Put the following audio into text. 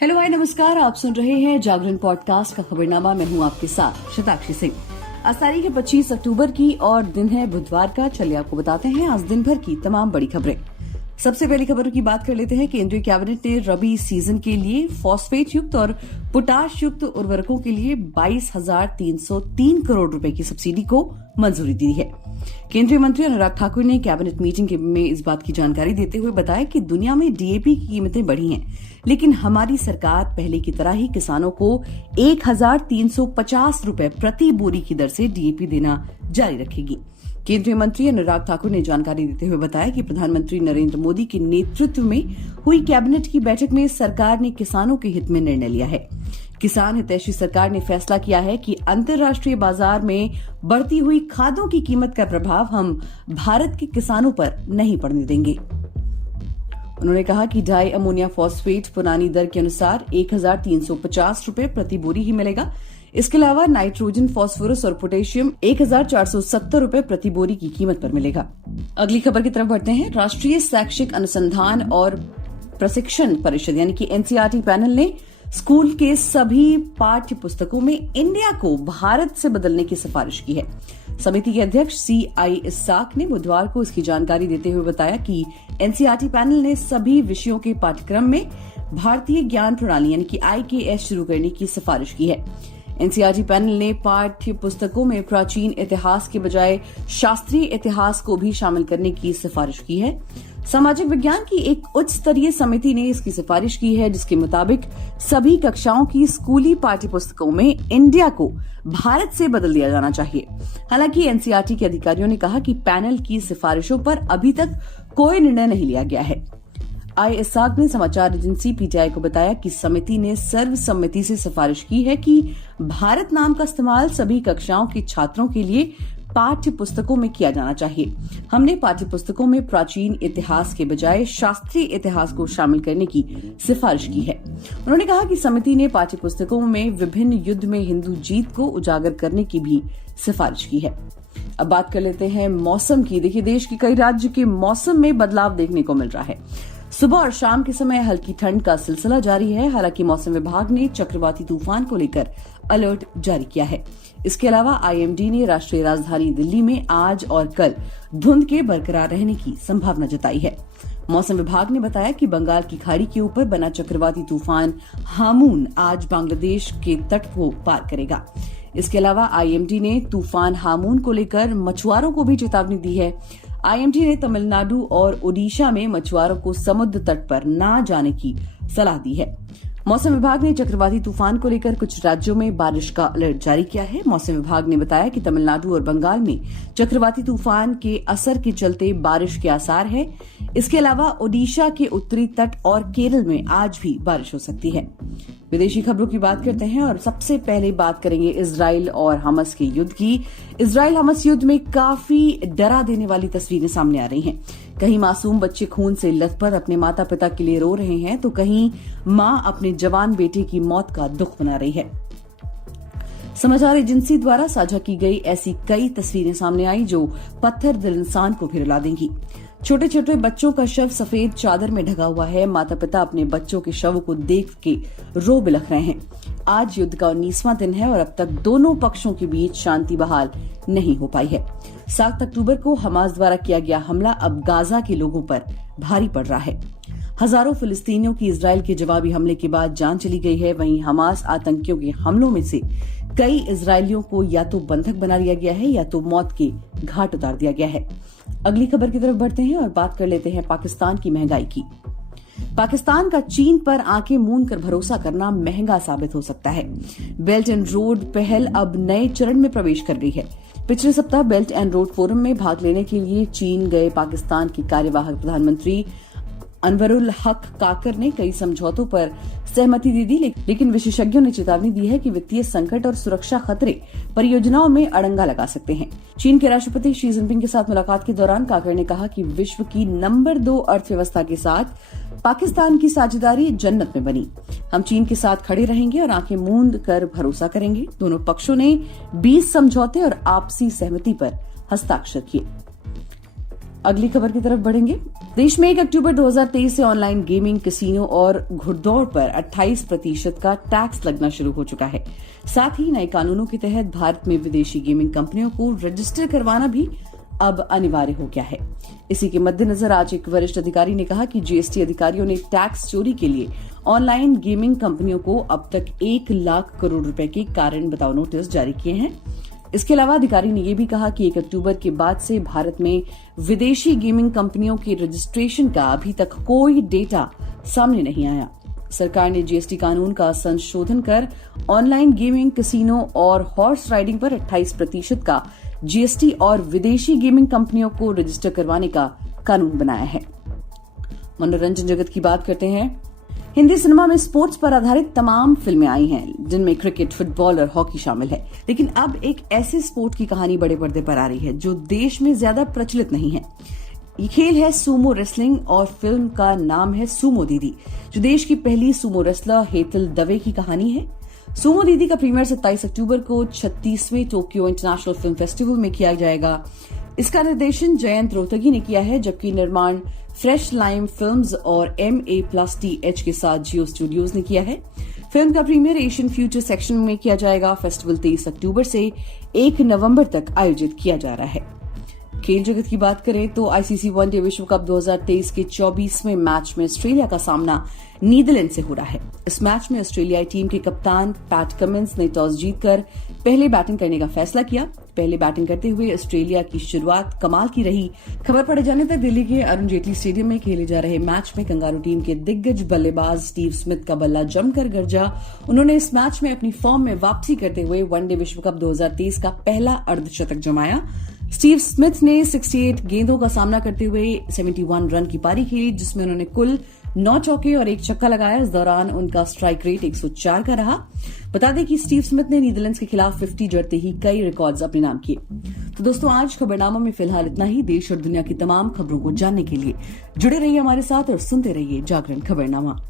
Hello hi नमस्कार, आप सुन रहे हैं जागरण पॉडकास्ट का खबरनामा। मैं हूं आपके साथ शताक्षी सिंह। आज तारीख है 25 अक्टूबर की और दिन है बुधवार का। चलिए आपको बताते हैं आज दिन भर की तमाम बड़ी खबरें। सबसे पहली खबरों की बात कर लेते हैं। केंद्रीय कैबिनेट ने रबी सीजन के लिए फॉस्फेट युक्त और पोटाश युक्त उर्वरकों के लिए 22,303 करोड़ रुपए की सब्सिडी को मंजूरी दी है। केंद्रीय मंत्री अनुराग ठाकुर ने कैबिनेट मीटिंग में इस बात की जानकारी देते हुए बताया कि दुनिया में डीएपी की कीमतें बढ़ी हैं, लेकिन हमारी सरकार पहले की तरह ही किसानों को 1,350 रुपए प्रति बोरी की दर से डीएपी देना जारी रखेगी। केंद्रीय मंत्री अनुराग ठाकुर ने जानकारी देते हुए बताया कि प्रधानमंत्री नरेंद्र मोदी के नेतृत्व में हुई कैबिनेट की बैठक में सरकार ने किसानों के हित में निर्णय लिया है। किसान हितैषी सरकार ने फैसला किया है कि अंतर्राष्ट्रीय बाजार में बढ़ती हुई खादों की कीमत का प्रभाव हम भारत के किसानों पर नहीं पड़ने देंगे। उन्होंने कहा कि डाई अमोनिया फॉस्फेट पुरानी दर के अनुसार 1,350 रुपए प्रति बोरी ही मिलेगा। इसके अलावा नाइट्रोजन, फास्फोरस और पोटेशियम 1,470 रुपए प्रति बोरी की कीमत पर मिलेगा। अगली खबर की तरफ बढ़ते हैं। राष्ट्रीय शैक्षिक अनुसंधान और प्रशिक्षण परिषद यानी कि एनसीईआरटी पैनल ने स्कूल के सभी पाठ्य पुस्तकों में इंडिया को भारत से बदलने की सिफारिश की है। समिति के अध्यक्ष CI इस्साक ने बुधवार को इसकी जानकारी देते हुए बताया कि एनसीईआरटी पैनल ने सभी विषयों के पाठ्यक्रम में भारतीय ज्ञान प्रणाली यानी कि IKS शुरू करने की सिफारिश की है। एनसीईआरटी पैनल ने पाठ्य पुस्तकों में प्राचीन इतिहास के बजाय शास्त्रीय इतिहास को भी शामिल करने की सिफारिश की है। सामाजिक विज्ञान की एक उच्च स्तरीय समिति ने इसकी सिफारिश की है, जिसके मुताबिक सभी कक्षाओं की स्कूली पाठ्य पुस्तकों में इंडिया को भारत से बदल दिया जाना चाहिए। हालांकि एनसीईआरटी के अधिकारियों ने कहा कि पैनल की सिफारिशों पर अभी तक कोई निर्णय नहीं लिया गया है। इस्साक ने समाचार एजेंसी PTI को बताया कि समिति ने सर्वसम्मति से सिफारिश की है कि भारत नाम का इस्तेमाल सभी कक्षाओं के छात्रों के लिए पाठ्य पुस्तकों में किया जाना चाहिए। हमने पाठ्य पुस्तकों में प्राचीन इतिहास के बजाय शास्त्रीय इतिहास को शामिल करने की सिफारिश की है। उन्होंने कहा कि समिति ने पाठ्य पुस्तकों में विभिन्न युद्ध में हिंदू जीत को उजागर करने की भी सिफारिश की है। अब बात कर लेते हैं मौसम की। देखिए, देश के कई राज्य के मौसम में बदलाव देखने को मिल रहा है। सुबह और शाम के समय हल्की ठंड का सिलसिला जारी है। हालांकि मौसम विभाग ने चक्रवाती तूफान को लेकर अलर्ट जारी किया है। इसके अलावा IMD ने राष्ट्रीय राजधानी दिल्ली में आज और कल धुंध के बरकरार रहने की संभावना जताई है। मौसम विभाग ने बताया कि बंगाल की खाड़ी के ऊपर बना चक्रवाती तूफान हामून आज बांग्लादेश के तट को पार करेगा। इसके अलावा IMD ने तूफान हामून को लेकर मछुआरों को भी चेतावनी दी है। IMD ने तमिलनाडु और ओडिशा में मछुआरों को समुद्र तट पर न जाने की सलाह दी है। मौसम विभाग ने चक्रवाती तूफान को लेकर कुछ राज्यों में बारिश का अलर्ट जारी किया है। मौसम विभाग ने बताया कि तमिलनाडु और बंगाल में चक्रवाती तूफान के असर के चलते बारिश के आसार है। इसके अलावा ओडिशा के उत्तरी तट और केरल में आज भी बारिश हो सकती है। विदेशी खबरों की बात करते हैं और सबसे पहले बात करेंगे इजराइल और हमास के युद्ध की। इजराइल हमास युद्ध में काफी डरा देने वाली तस्वीरें सामने आ रही हैं। कहीं मासूम बच्चे खून से लथपथ अपने माता पिता के लिए रो रहे हैं, तो कहीं मां अपने जवान बेटे की मौत का दुख मना रही है। समाचार एजेंसी द्वारा साझा की गई ऐसी कई तस्वीरें सामने आई जो पत्थर दिल इंसान को भी रुला देंगी। छोटे छोटे बच्चों का शव सफेद चादर में ढका हुआ है। माता पिता अपने बच्चों के शव को देख के रो बिलख रहे हैं। आज युद्ध का 19वां दिन है और अब तक दोनों पक्षों के बीच शांति बहाल नहीं हो पाई है। 7 अक्टूबर को हमास द्वारा किया गया हमला अब गाजा के लोगों पर भारी पड़ रहा है। हजारों फिलिस्तीनियों की इजराइल के जवाबी हमले के बाद जान चली गई है। वहीं हमास आतंकियों के हमलों में से कई इजरायलियों को या तो बंधक बना लिया गया है या तो मौत के घाट उतार दिया गया है। अगली खबर की तरफ बढ़ते हैं और बात कर लेते हैं पाकिस्तान की महंगाई की। पाकिस्तान का चीन पर आंखें मूंद कर भरोसा करना महंगा साबित हो सकता है। बेल्ट एंड रोड पहल अब नए चरण में प्रवेश कर गई है। पिछले सप्ताह बेल्ट एंड रोड फोरम में भाग लेने के लिए चीन गए पाकिस्तान के कार्यवाहक प्रधानमंत्री अनवरुल हक काकर ने कई समझौतों पर सहमति दे दी, लेकिन विशेषज्ञों ने चेतावनी दी है कि वित्तीय संकट और सुरक्षा खतरे परियोजनाओं में अड़ंगा लगा सकते हैं। चीन के राष्ट्रपति शी जिनपिंग के साथ मुलाकात के दौरान काकर ने कहा कि विश्व की नंबर 2 अर्थव्यवस्था के साथ पाकिस्तान की साझेदारी जन्नत में बनी। हम चीन के साथ खड़े रहेंगे और आंखें मूंद कर भरोसा करेंगे। दोनों पक्षों ने 20 समझौते और आपसी सहमति पर हस्ताक्षर किए। अगली खबर की तरफ बढ़ेंगे। देश में 1 अक्टूबर 2023 से ऑनलाइन गेमिंग, कैसीनो और घुड़दौड़ पर 28% का टैक्स लगना शुरू हो चुका है। साथ ही नए कानूनों के तहत भारत में विदेशी गेमिंग कंपनियों को रजिस्टर करवाना भी अब अनिवार्य हो गया है। इसी के मद्देनजर आज एक वरिष्ठ अधिकारी ने कहा कि जीएसटी अधिकारियों ने टैक्स चोरी के लिए ऑनलाइन गेमिंग कंपनियों को अब तक 1 लाख करोड़ रुपए के कारण बताओ नोटिस जारी किए हैं। इसके अलावा अधिकारी ने यह भी कहा कि 1 अक्टूबर के बाद से भारत में विदेशी गेमिंग कंपनियों के रजिस्ट्रेशन का अभी तक कोई डेटा सामने नहीं आया। सरकार ने जीएसटी कानून का संशोधन कर ऑनलाइन गेमिंग, कैसीनो और हॉर्स राइडिंग पर 28% का जीएसटी और विदेशी गेमिंग कंपनियों को रजिस्टर करवाने का कानून बनाया है। मनोरंजन जगत की बात करते हैं। हिंदी सिनेमा में स्पोर्ट्स पर आधारित तमाम फिल्में आई हैं, जिनमें क्रिकेट, फुटबॉल और हॉकी शामिल है। लेकिन अब एक ऐसे स्पोर्ट की कहानी बड़े पर्दे पर आ रही है जो देश में ज्यादा प्रचलित नहीं है। ये खेल है सूमो रेसलिंग और फिल्म का नाम है सूमो दीदी, जो देश की पहली सूमो रेसलर हेतल दवे की कहानी है। सूमो दीदी का प्रीमियर 27 अक्टूबर को 36वें टोक्यो इंटरनेशनल फिल्म फेस्टिवल में किया जाएगा। इसका निर्देशन जयंत रोहतगी ने किया है, जबकि निर्माण फ्रेश लाइम फिल्म्स और MA+TH के साथ जियो स्टूडियोज ने किया है। फिल्म का प्रीमियर एशियन फ्यूचर सेक्शन में किया जाएगा। फेस्टिवल 23 अक्टूबर से 1 नवंबर तक आयोजित किया जा रहा है। खेल जगत की बात करें तो आईसीसी वनडे विश्व कप 2023 के 24वें मैच में ऑस्ट्रेलिया का सामना नीदरलैंड से हो रहा है। इस मैच में ऑस्ट्रेलियाई टीम के कप्तान पैट कमिंस ने टॉस जीतकर पहले बैटिंग करने का फैसला किया। पहले बैटिंग करते हुए ऑस्ट्रेलिया की शुरुआत कमाल की रही। खबर पड़े जाने तक दिल्ली के अरुण जेटली स्टेडियम में खेले जा रहे मैच में कंगारू टीम के दिग्गज बल्लेबाज स्टीव स्मिथ का बल्ला जमकर गरजा। उन्होंने इस मैच में अपनी फॉर्म में वापसी करते हुए वनडे विश्व कप 2023 का पहला अर्धशतक जमाया। स्टीव स्मिथ ने 68 गेंदों का सामना करते हुए 71 रन की पारी खेली, जिसमें उन्होंने कुल 9 चौके और 1 छक्का लगाया। इस दौरान उनका स्ट्राइक रेट 104 का रहा। बता दें कि स्टीव स्मिथ ने नीदरलैंड्स के खिलाफ 50 जड़ते ही कई रिकॉर्ड्स अपने नाम किए। तो दोस्तों, आज खबरनामा में फिलहाल इतना ही। देश और दुनिया की तमाम खबरों को जानने के लिए जुड़े रहिए हमारे साथ और सुनते रहिए जागरण खबरनामा।